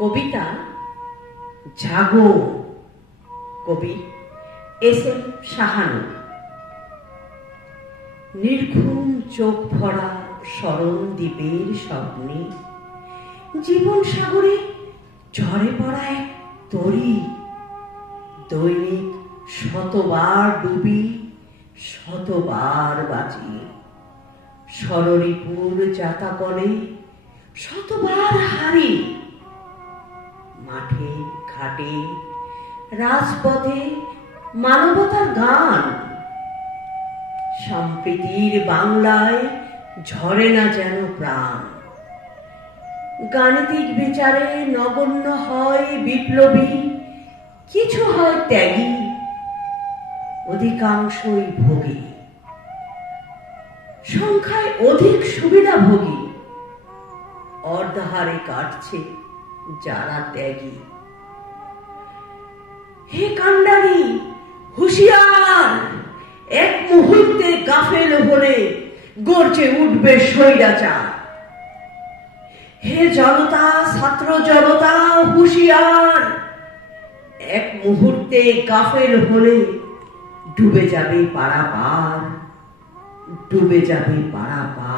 কবিতা জাগো, কবি এস.এম. শাহানূর। নির্ঘুম চোখ ভরা স্মরণ দ্বীপের স্বপ্নে, জীবন সাগরে ঝরে পড়া এক তরী, দৈনিক শতবার ডুবি শতবার বাঁচি, সররিপুর জাতাকলে শতবার হারি। মাঠে ঘাটে রাজপথে মানবতার গান, সম্প্রীতির বাংলায় ঝরে না যেন প্রাণ। গাণিতিক বিচারে নগণ্য হয় বিপ্লবী, কিছু হয় ত্যাগী, অধিকাংশই ভোগী। সংখ্যায় অধিক সুবিধাভোগী, অর্ধাহারে কাটছে যারা ত্যাগী। হে কান্ডারি, হুঁশিয়ার! এক মুহূর্তে গাফেল হলে গর্জে উঠবে স্বৈরাচার। হে জনতা, ছাত্র জনতা, হুঁশিয়ার! এক মুহূর্তে গাফেল হলে ডুবে যাবে পারাপার, ডুবে যাবে পারাপার।